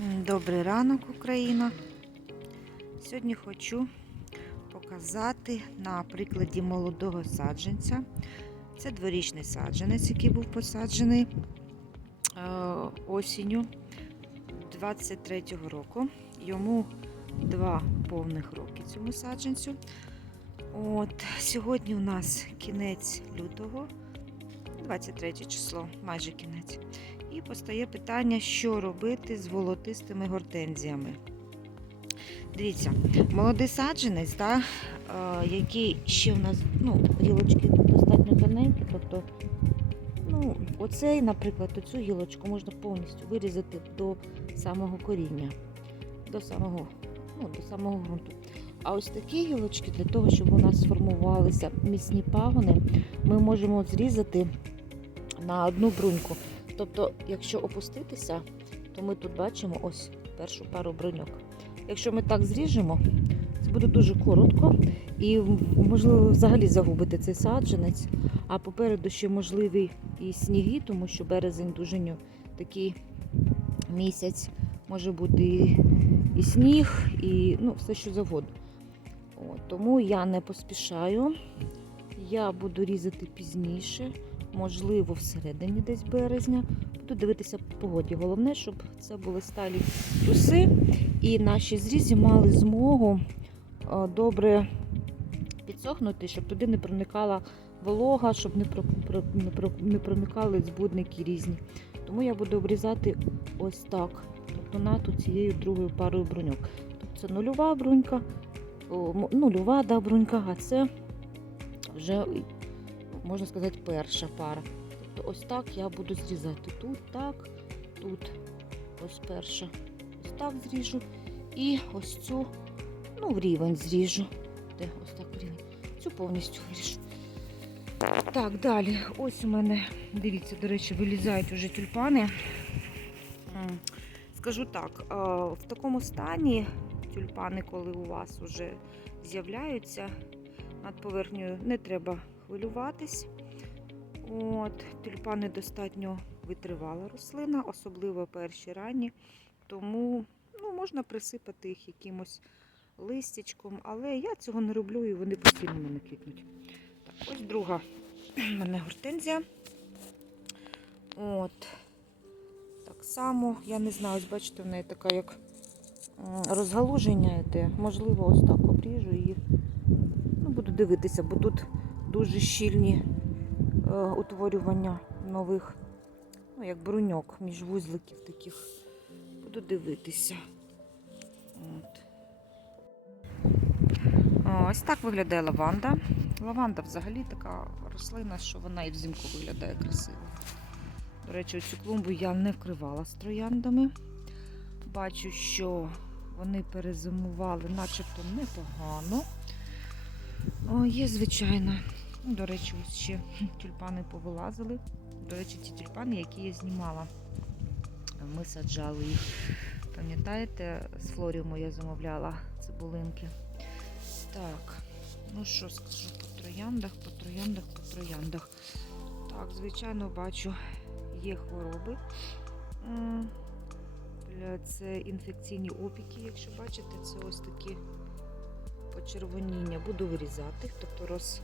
Добрий ранок, Україна. Сьогодні хочу показати на прикладі молодого саджанця. Це дворічний саджанець, який був посаджений е, осінню 23-го року. Йому два повних роки цьому саджанцю. От, сьогодні у нас кінець лютого, 23 число, майже кінець. І постає питання, що робити з волотистими гортензіями. Дивіться, молодий саджанець, да, е, який ще в нас ну, гілочки достатньо тоненькі, тобто ну, оцей, наприклад, оцю гілочку можна повністю вирізати до самого коріння, до самого, ну, до самого ґрунту. А ось такі гілочки, для того, щоб у нас сформувалися міцні пагони, ми можемо зрізати на одну бруньку. Тобто, якщо опуститися, то ми тут бачимо ось першу пару броньок. Якщо ми так зріжемо, це буде дуже коротко і можливо взагалі загубити цей саджанець. А попереду ще можливі і сніги, тому що березень дуже такий місяць може бути і, сніг, і ну, все що завгодно. Тому я не поспішаю. Я буду різати пізніше, можливо, всередині десь березня. Буду дивитися по погоді. Головне, щоб це були сталі туси, і наші зрізі мали змогу е, добре підсохнути, щоб туди не проникала волога, щоб не, не, про- не проникали збудники різні. Тому я буду обрізати ось так. Тобто на цією другою парою бруньок. Тобто це нульова брунька, нульова да, брунька, а це вже можна сказати перша пара. Тобто ось так я буду зрізати. Тут так, тут ось перша. Ось так зріжу. І ось цю, ну, рівень зріжу. Де ось так рівень. Цю повністю виріжу. Так, далі. Ось у мене, дивіться, до речі, вилізають уже тюльпани. Скажу так, в такому стані тюльпани, коли у вас вже з'являються над поверхнею, не треба хвилюватись. От, тюльпани достатньо витривала рослина, особливо перші ранні. Тому ну, можна присипати їх якимось листячком, але я цього не роблю і вони постійно мене квітнуть. Так, ось друга в мене гортензія. От. Так само, я не знаю, ось бачите, в неї така як розгалуження йде. Можливо, ось так обріжу її. Ну, буду дивитися, бо тут дуже щільні е, утворювання нових, ну, як бруньок між вузликів таких. Буду дивитися. От. Ось так виглядає лаванда. Лаванда взагалі така рослина, що вона і взимку виглядає красиво. До речі, цю клумбу я не вкривала з трояндами. Бачу, що вони перезимували начебто непогано. О, є, звичайно. До речі, ось ще тюльпани повилазили. До речі, ті тюльпани, які я знімала. Ми саджали їх. Пам'ятаєте, з флоріуму я замовляла цибулинки. Так, ну що скажу по трояндах, по трояндах, по трояндах. Так, звичайно, бачу, є хвороби. Це інфекційні опіки, якщо бачите, це ось такі почервоніння. Буду вирізати. Тобто роз...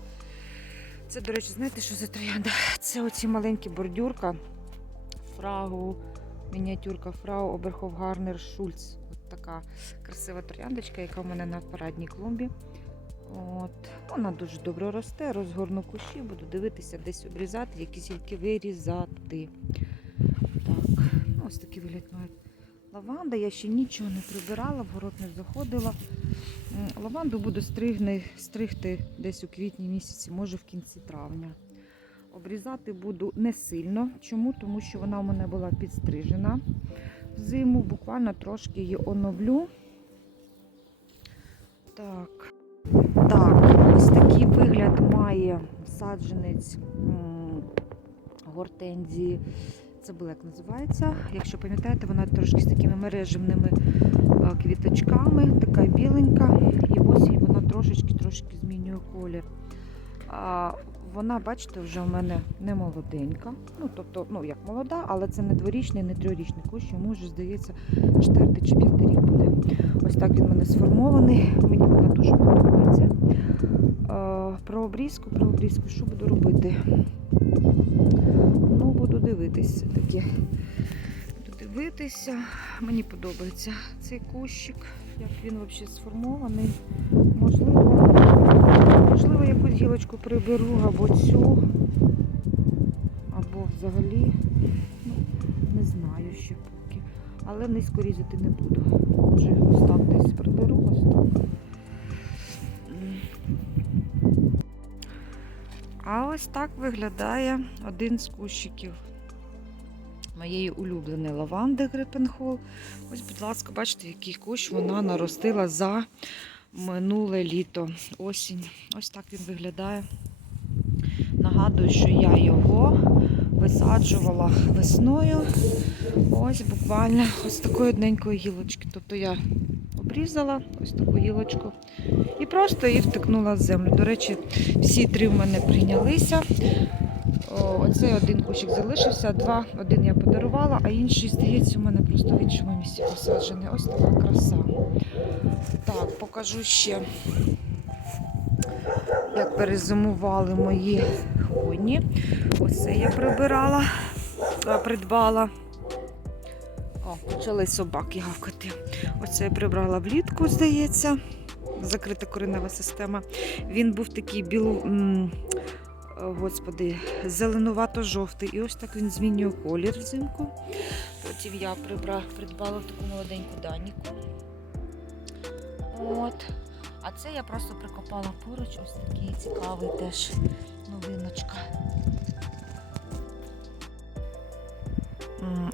Це, до речі, знаєте, що за троянда? Це оці маленькі бордюрка. Фрагу, мініатюрка Фрау Оберховгарнер Шульц. От така красива трояндочка, яка в мене на парадній клумбі. От. Вона дуже добре росте, розгорну кущі, буду дивитися, десь обрізати, якісь гілки вирізати. Так, ну, ось такий вигляд має лаванда. Я ще нічого не прибирала, в город не заходила. Лаванду буду стригни, стригти десь у квітні місяці, може в кінці травня. Обрізати буду не сильно. Чому? Тому що вона у мене була підстрижена взиму, буквально трошки її оновлю. Так. Так, ось такий вигляд має саджанець гортензії. Це як називається. Якщо пам'ятаєте, вона трошки з такими мережевними квіточками, така біленька. І ось вона трошечки-трошки змінює колір. А, вона, бачите, вже в мене не молоденька. Ну, тобто, ну як молода, але це не дворічний, не трьохрічний кущ, йому вже, здається, четвертий чи п'ятий рік буде. Ось так він в мене сформований. Мені вона дуже подобається. Про обрізку, про обрізку, що буду робити? Буду дивитись все-таки. Буду дивитися. Мені подобається цей кущик, як він взагалі сформований. Можливо, можливо, якусь гілочку приберу або цю, або взагалі, ну, не знаю ще поки. Але низько різати не буду. Може, ось десь приберу, ось так. А ось так виглядає один з кущиків моєї улюбленої лаванди Грипенхол. Ось, будь ласка, бачите, який кущ вона наростила за минуле літо, осінь. Ось так він виглядає. Нагадую, що я його висаджувала весною. Ось буквально ось такої одненької гілочки. Тобто я обрізала ось таку гілочку і просто її втикнула в землю. До речі, всі три в мене прийнялися. Оцей один кущик залишився, два, один я подарувала, а інший, здається, у мене просто в іншому місці посаджений. Ось така краса. Так, покажу ще, як перезимували мої хвойні. Оце я прибирала, придбала. О, почали собаки гавкати. Оце я прибрала влітку, здається. Закрита коренева система. Він був такий е, Господи, зеленувато-жовтий. І ось так він змінює колір взимку. Потім я прибра, придбала таку молоденьку даніку. От. А це я просто прикопала поруч, ось такий цікавий теж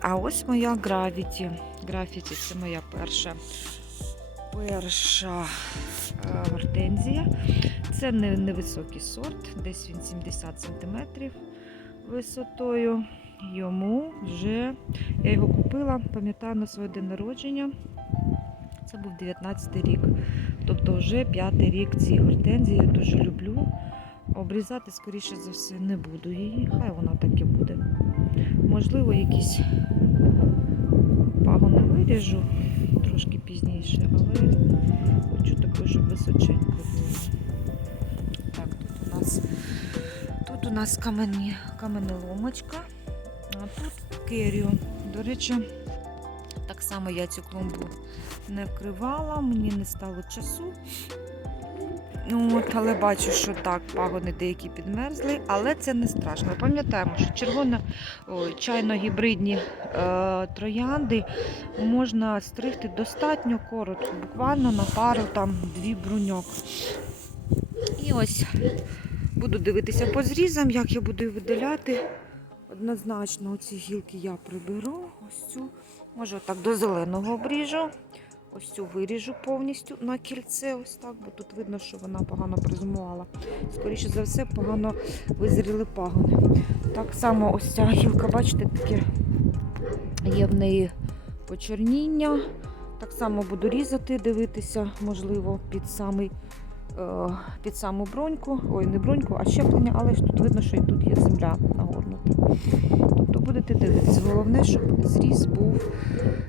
А ось моя графіті. Графіті це моя перша перша е, гортензія. Це невисокий сорт, десь він 70 см висотою. Йому вже я його купила, пам'ятаю на своє день народження. Це був 19 рік. Тобто вже п'ятий рік цій гортензії. Я дуже люблю. Обрізати, скоріше за все, не буду її. Хай вона так і буде. Можливо, якісь пагони виріжу трошки пізніше, але хочу таку, щоб височенько було. Так, тут у нас тут у нас камені, каменеломочка, а тут керіо. До речі, так само я цю клумбу не вкривала, мені не стало часу. Ну, але бачу, що так, пагони деякі підмерзли, але це не страшно. Пам'ятаємо, що червоно чайно-гібридні е, троянди можна стригти достатньо коротко, буквально на пару там дві бруньок. І ось буду дивитися по зрізам, як я буду видаляти. Однозначно ці гілки я приберу. Ось цю, може отак до зеленого обріжу. Ось цю виріжу повністю на кільце, ось так, бо тут видно, що вона погано призумувала. Скоріше за все, погано визріли пагони. Так само ось ця гілка, бачите, таке є в неї почерніння. Так само буду різати, дивитися, можливо, під самий. е, Під саму броньку, ой, не броньку, а щеплення, але ж тут видно, що і тут є земля нагорнута. Будете дивитися. Головне, щоб зріз був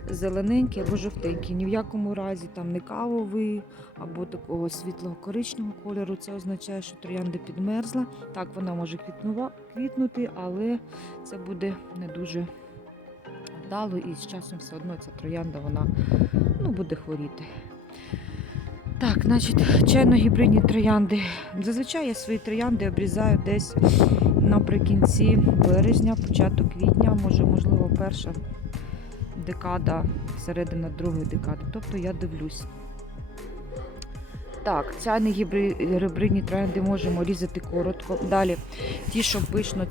зелененький або жовтенький. Ні в якому разі там не кавовий або такого світлого коричневого кольору. Це означає, що троянда підмерзла. Так, вона може квітнути, але це буде не дуже вдало і з часом все одно ця троянда вона ну, буде хворіти. Так, значить, чайно-гібридні троянди. Зазвичай я свої троянди обрізаю десь наприкінці березня, початок квітня, може, можливо, перша декада, середина другої декади. Тобто я дивлюсь. Так, чайні гібридні троянди можемо різати коротко. Далі ті, що пишно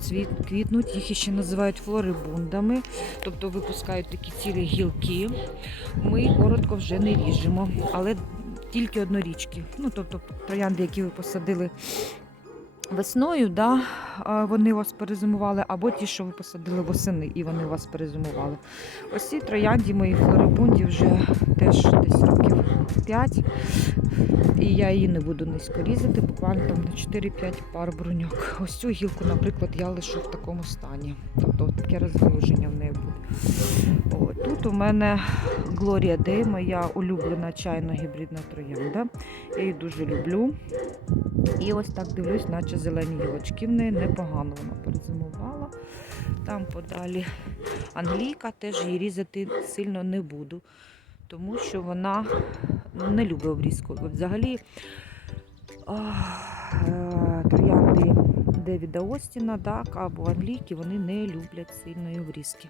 квітнуть, їх ще називають флорибундами, тобто випускають такі цілі гілки. Ми коротко вже не ріжемо, але тільки однорічки. Ну, тобто троянди, які ви посадили весною, да, вони вас перезимували, або ті, що ви посадили восени, і вони вас перезимували. Ось ці троянді мої флорибунді вже теж десь років 5. І я її не буду низько різати, буквально там на 4-5 пар бруньок. Ось цю гілку, наприклад, я лишу в такому стані. Тобто таке розгалуження в неї буде. О, тут у мене Gloria Day, моя улюблена чайно-гібридна троянда. Я її дуже люблю. І ось так дивлюсь, наче зелені гілочки в неї непогано вона перезимувала. Там подалі англійка, теж її різати сильно не буду, тому що вона ну, не любить обрізку. Взагалі е, троянди Девіда Остіна, так, або англійки, вони не люблять сильної обрізки.